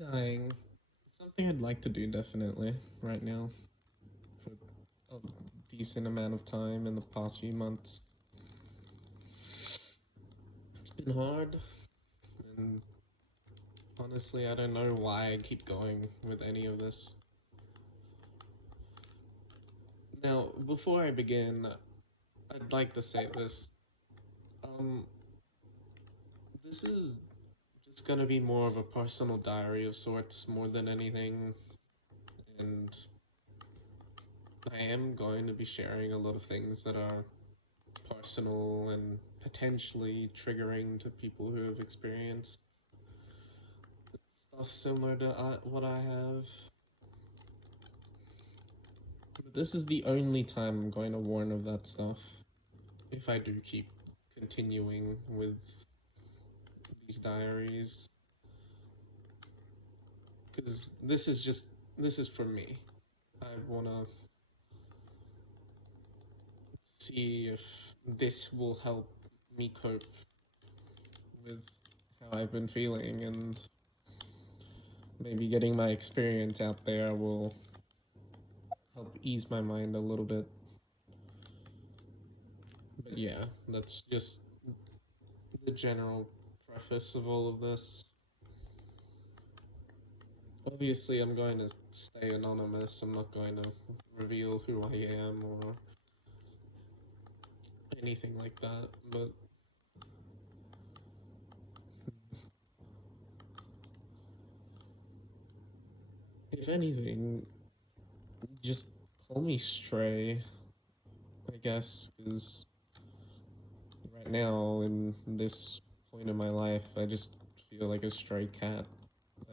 Dying. Something I'd like to do definitely right now for a decent amount of time in the past few months. It's been hard, and honestly, I don't know why I keep going with any of this. Now, before I begin, I'd like to say this. Um, this is just gonna be more of a personal diary of sorts more than anything, and I am going to be sharing a lot of things that are personal and potentially triggering to people who have experienced stuff similar to what I have. But this is the only time I'm going to warn of that stuff. If I do keep continuing with these diaries. Because this is for me. I want to see if this will help me cope with how I've been feeling, and maybe getting my experience out there will help ease my mind a little bit. But yeah, that's just the general preface of all of this. Obviously, I'm going to stay anonymous. I'm not going to reveal who I am or anything like that. But if anything, just call me Stray, I guess, because right now, in this point in my life, I just feel like a stray cat.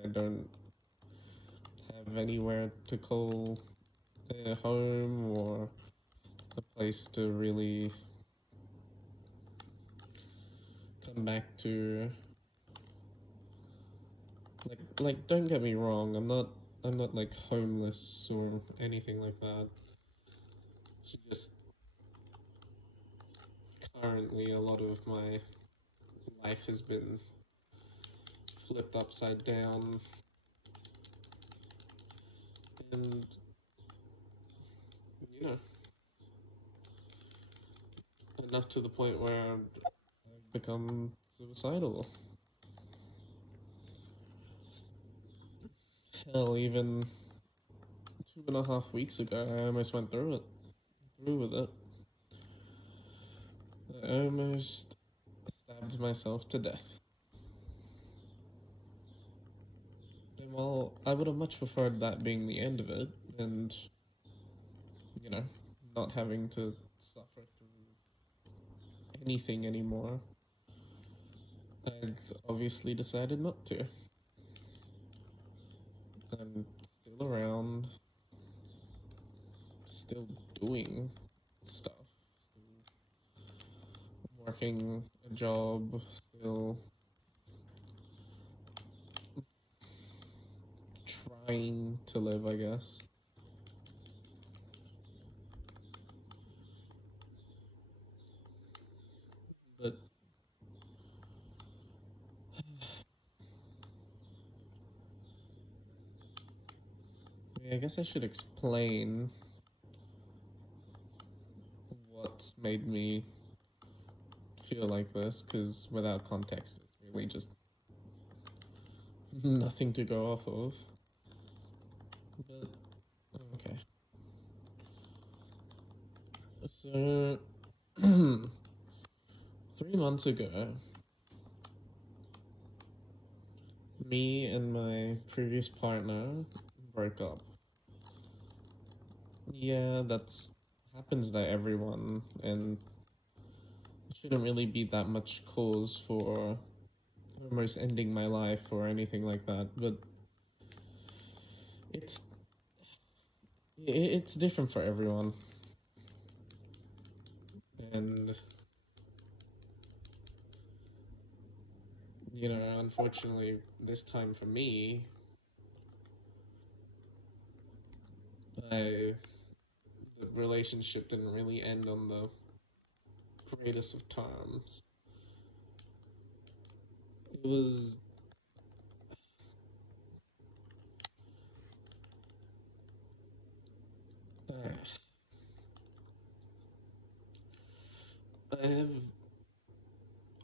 I don't have anywhere to call a home or a place to really come back to. Don't get me wrong, I'm not like homeless or anything like that. It's just currently a lot of my life has been flipped upside down, and you know, enough to the point where I've become suicidal. Hell, even 2.5 weeks ago, I almost went through with it. I almost stabbed myself to death. And while I would have much preferred that being the end of it, and you know, not having to suffer through anything anymore, I obviously decided not to. I'm still around, still doing stuff, still working a job, still trying to live, I guess. But I guess I should explain what's made me feel like this, because without context, it's really just nothing to go off of. But okay. So 3 months ago, me and my previous partner broke up. Yeah, that's happens to everyone, and it shouldn't really be that much cause for almost ending my life or anything like that. But it's it's different for everyone, and you know, unfortunately, this time for me, I the relationship didn't really end on the greatest of terms. It was I have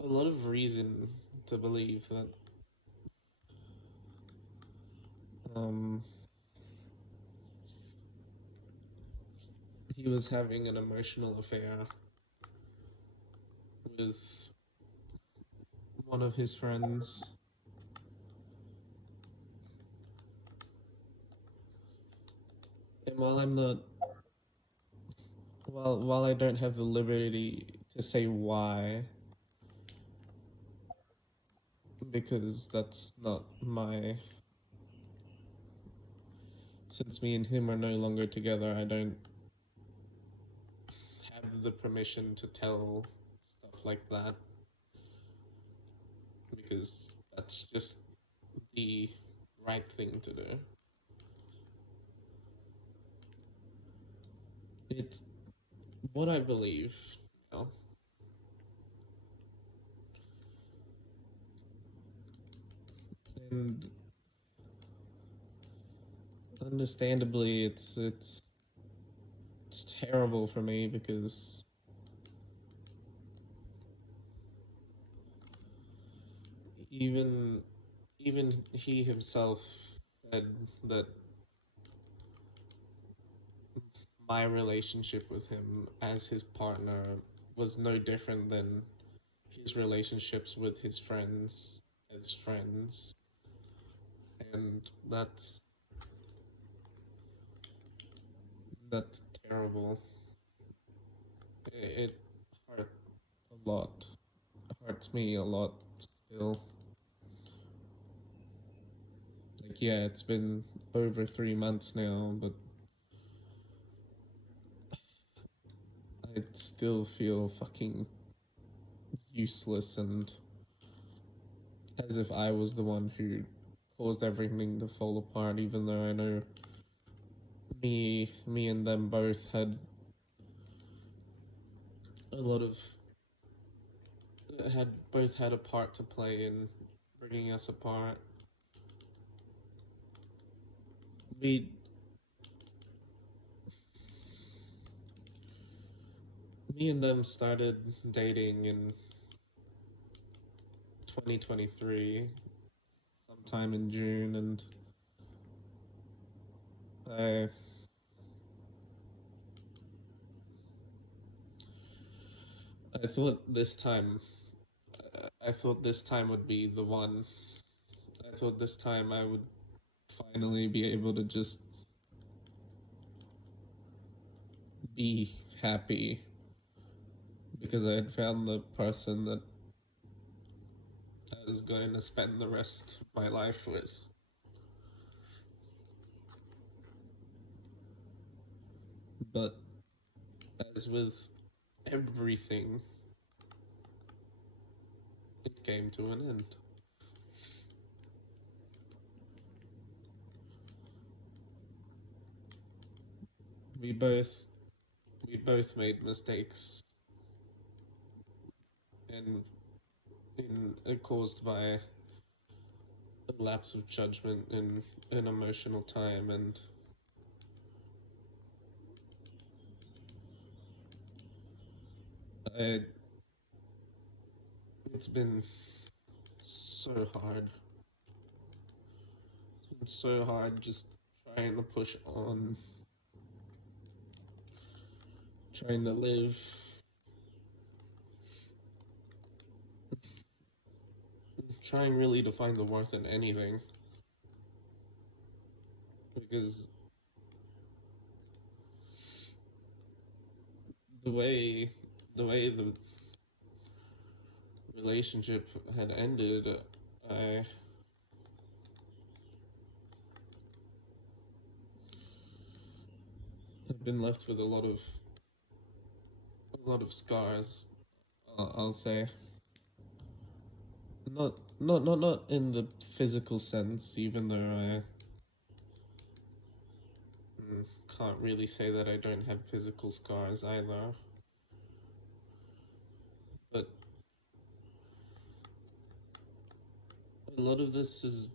a lot of reason to believe that um, he was having an emotional affair with one of his friends. And while I don't have the liberty to say why, because that's not my, since me and him are no longer together, I don't have the permission to tell stuff like that, because that's just the right thing to do. It's what I believe, you know, and understandably, it's terrible for me because even even he himself said that my relationship with him as his partner was no different than his relationships with his friends as friends, and that's terrible. It hurt a lot. It hurts me a lot still. Like, yeah, it's been over 3 months now, but I still feel fucking useless and as if I was the one who caused everything to fall apart, even though I know me and them both a lot of had both had a part to play in bringing us apart. We Me and them started dating in 2023, sometime in June, and I I thought this time I thought this time would be the one. I thought this time I would finally be able to just be happy because I had found the person that I was going to spend the rest of my life with. But as with everything, it came to an end. We both we both made mistakes and caused by a lapse of judgment in an emotional time, and I it's been so hard. It's so hard just trying to push on, trying to live, trying really to find the worth in anything. Because the way the relationship had ended, I have been left with a lot of scars. I'll say not in the physical sense, even though I can't really say that I don't have physical scars either. But a lot of this is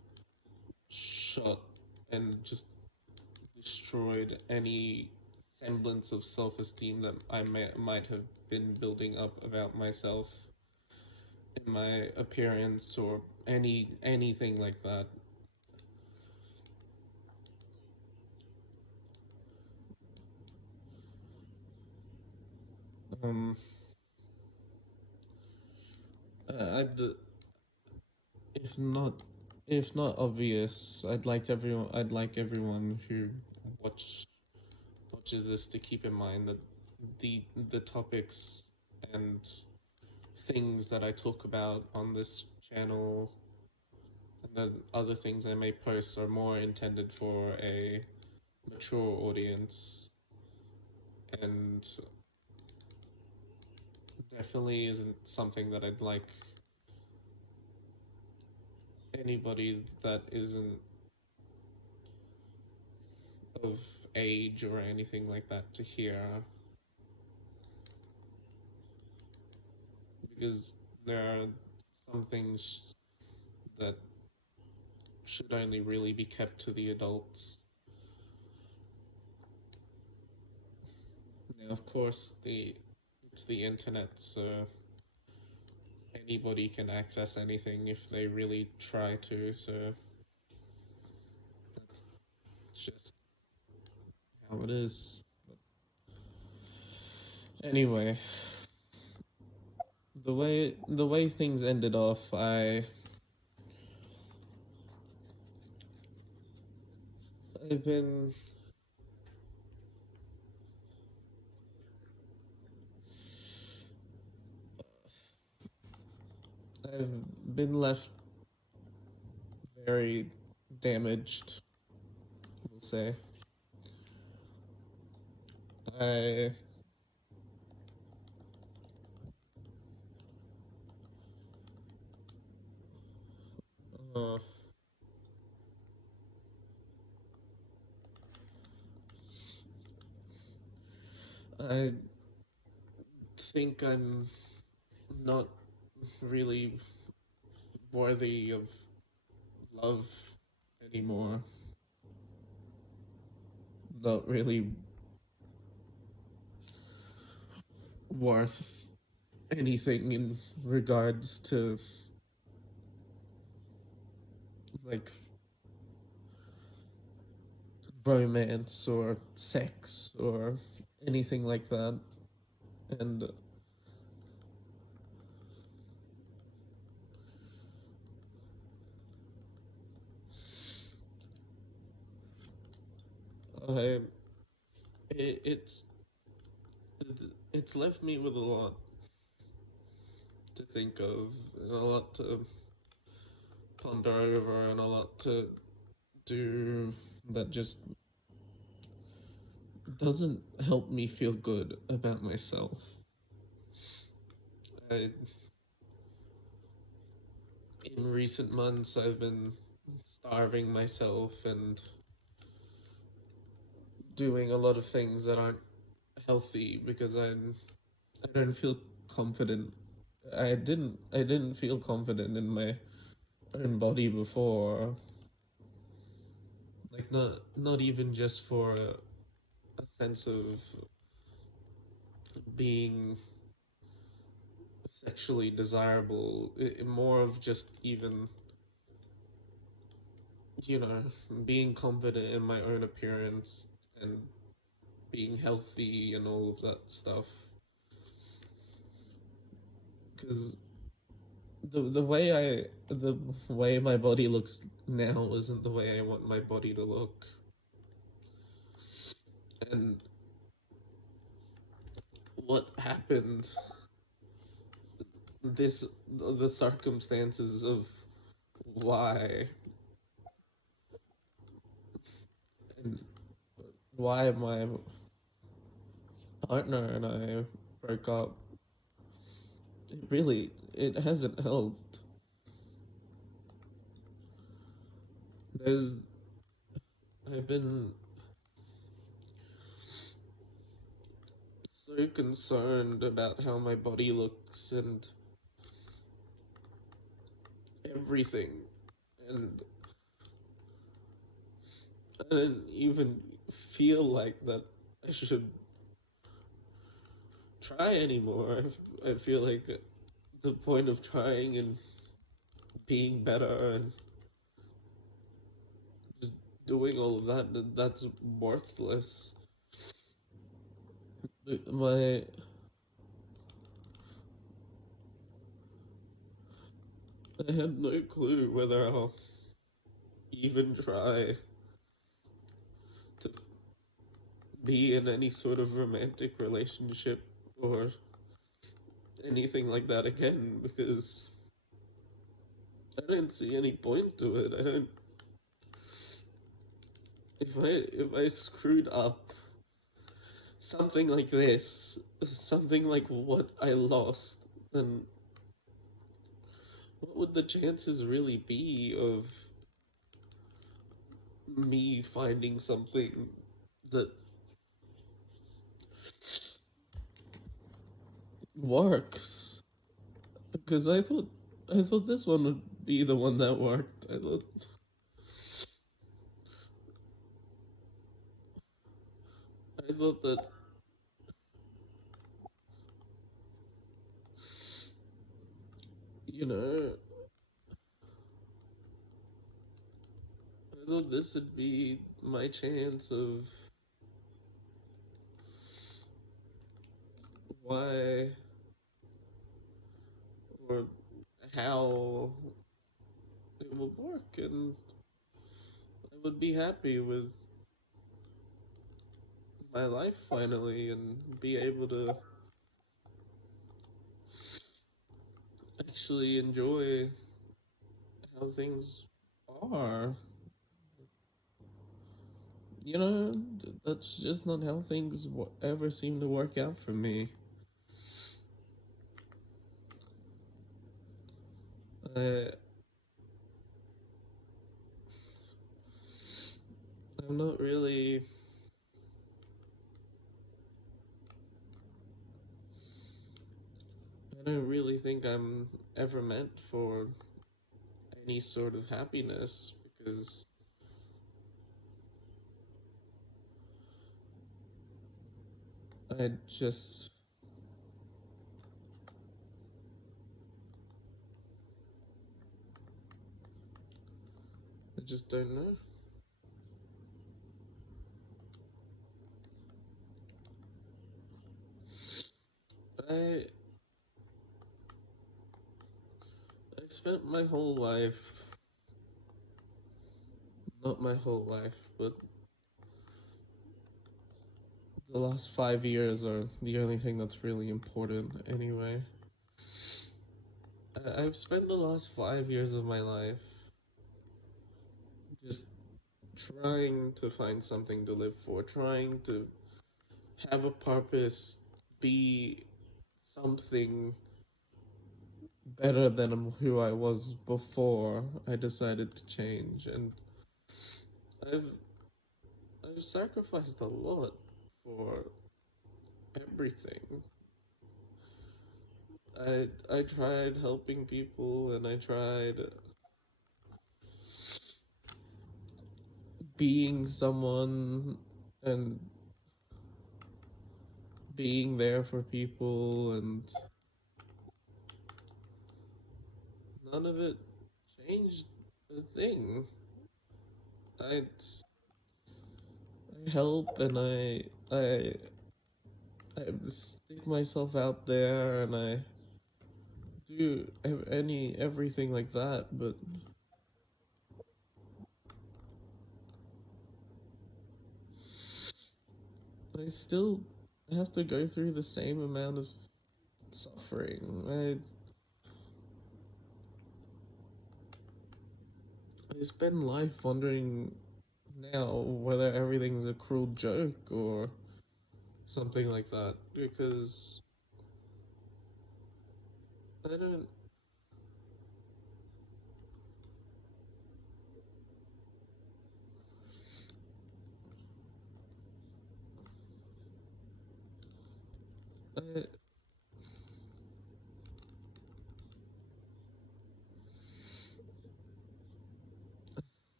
shut and just destroyed any semblance of self-esteem that I might have been building up about myself in my appearance or anything like that. Um, I'd if not if not obvious, I'd like everyone who watch watches this to keep in mind that the topics and things that I talk about on this channel and the other things I may post are more intended for a mature audience and definitely isn't something that I'd like anybody that isn't of age or anything like that to hear because there are some things that should only really be kept to the adults. Now, of course, it's the internet, so anybody can access anything if they really try to. So that's just how it is. Anyway, the way things ended off, I've been I've been left very damaged. We'll say I uh, I think I'm not really worthy of love anymore. Not really worth anything in regards to like romance or sex or anything like that. And I, it, it's left me with a lot to think of, and a lot to ponder over, and a lot to do that just doesn't help me feel good about myself. I, in recent months, I've been starving myself and doing a lot of things that aren't healthy because I don't feel confident. I didn't feel confident in my own body before. Like not even just for a sense of being sexually desirable, more of just even you know being confident in my own appearance and being healthy and all of that stuff. Because the way my body looks now isn't the way I want my body to look. And what happened, this the circumstances of why and why my partner and I broke up, it hasn't helped. There's I've been so concerned about how my body looks and everything, and I didn't even feel like that I should try anymore. I feel like the point of trying and being better and just doing all of that's worthless. My I had no clue whether I'll even try to be in any sort of romantic relationship or anything like that again because I don't see any point to it. I don't if I screwed up something like this, something like what I lost, then what would the chances really be of me finding something that works? Because I thought this one would be the one that worked. I thought that you know I thought this would be my chance of why or how it would work, and I would be happy with my life finally and be able to actually enjoy how things are. That's just not how things ever seem to work out for me. I, I'm not really. I don't really think I'm ever meant for any sort of happiness because I just. I just don't know. I I spent my whole life, not my whole life, but the last 5 years are the only thing that's really important anyway. I've spent the last 5 years of my life just trying to find something to live for, trying to have a purpose, be something better than who I was before I decided to change. And I've I've sacrificed a lot for everything. I tried helping people and I tried being someone and being there for people, and none of it changed a thing. I, I help and I stick myself out there and I do everything like that, but I still have to go through the same amount of suffering. I spend life wondering now whether everything's a cruel joke or something like that because I don't. I,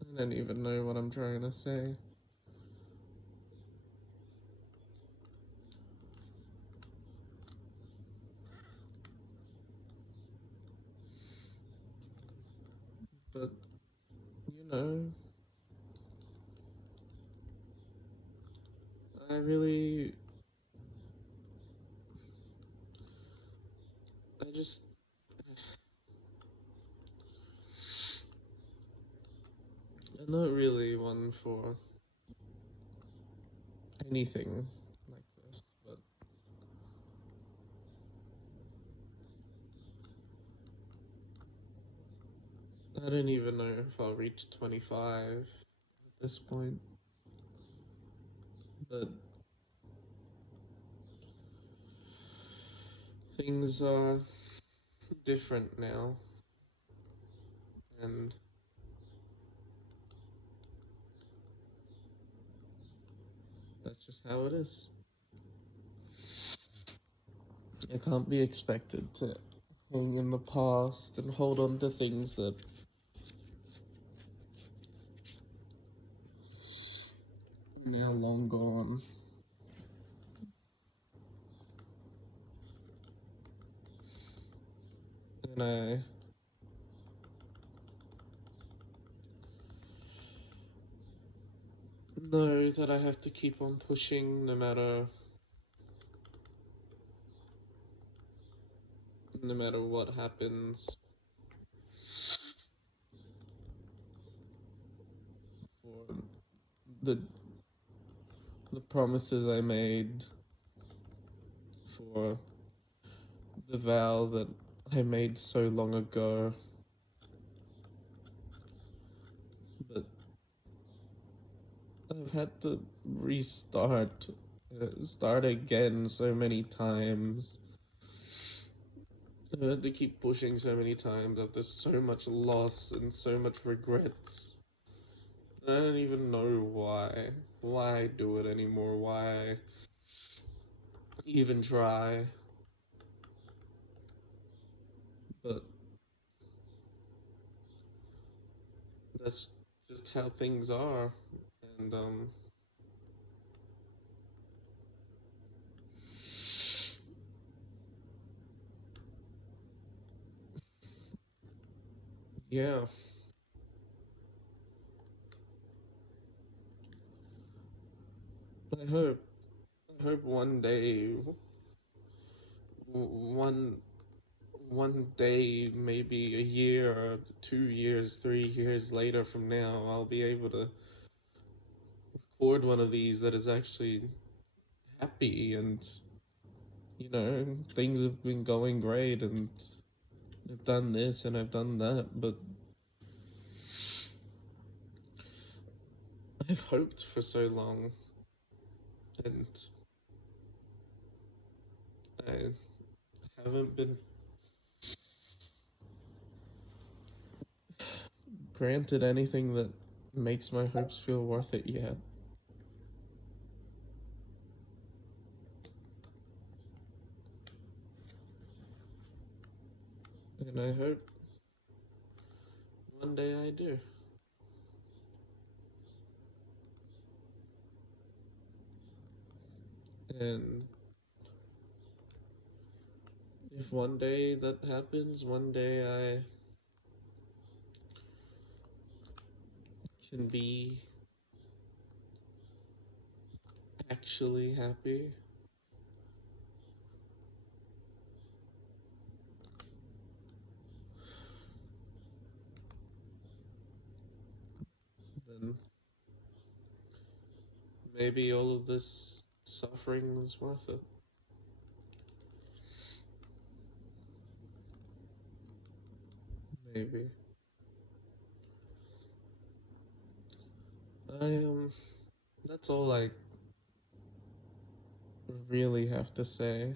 I don't even know what I'm trying to say. you know, I really, I just, I'm not really one for anything like this, but I don't even know if I'll reach 25 at this point. But things are different now, and that's just how it is. I can't be expected to hang in the past and hold on to things that are now long gone. And I know that I have to keep on pushing no matter what happens for the the promises I made, for the vow that I made so long ago. But I've had to start again so many times. I've had to keep pushing so many times after so much loss and so much regrets. I don't even know why I do it anymore, why I even try. But that's just how things are. And yeah, I hope I hope one day, one one day, maybe a year or 2 years, 3 years later from now, I'll be able to record one of these that is actually happy, and things have been going great, and I've done this and I've done that. But I've hoped for so long, and I haven't been granted anything that makes my hopes feel worth it yet. And I hope one day I do. And if one day that happens, one day I can be actually happy, then maybe all of this suffering was worth it. Maybe. That's all I really have to say.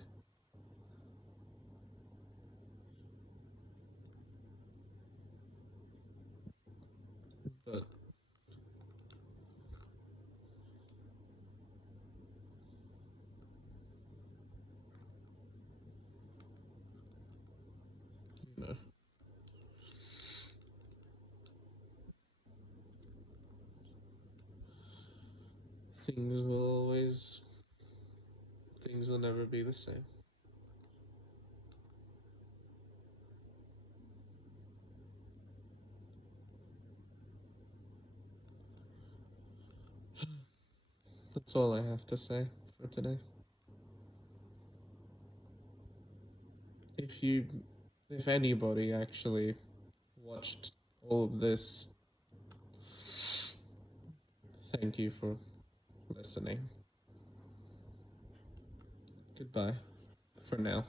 But, you know, things will always, things will never be the same. That's all I have to say for today. If you, if anybody actually watched all of this, thank you for listening. Goodbye for now.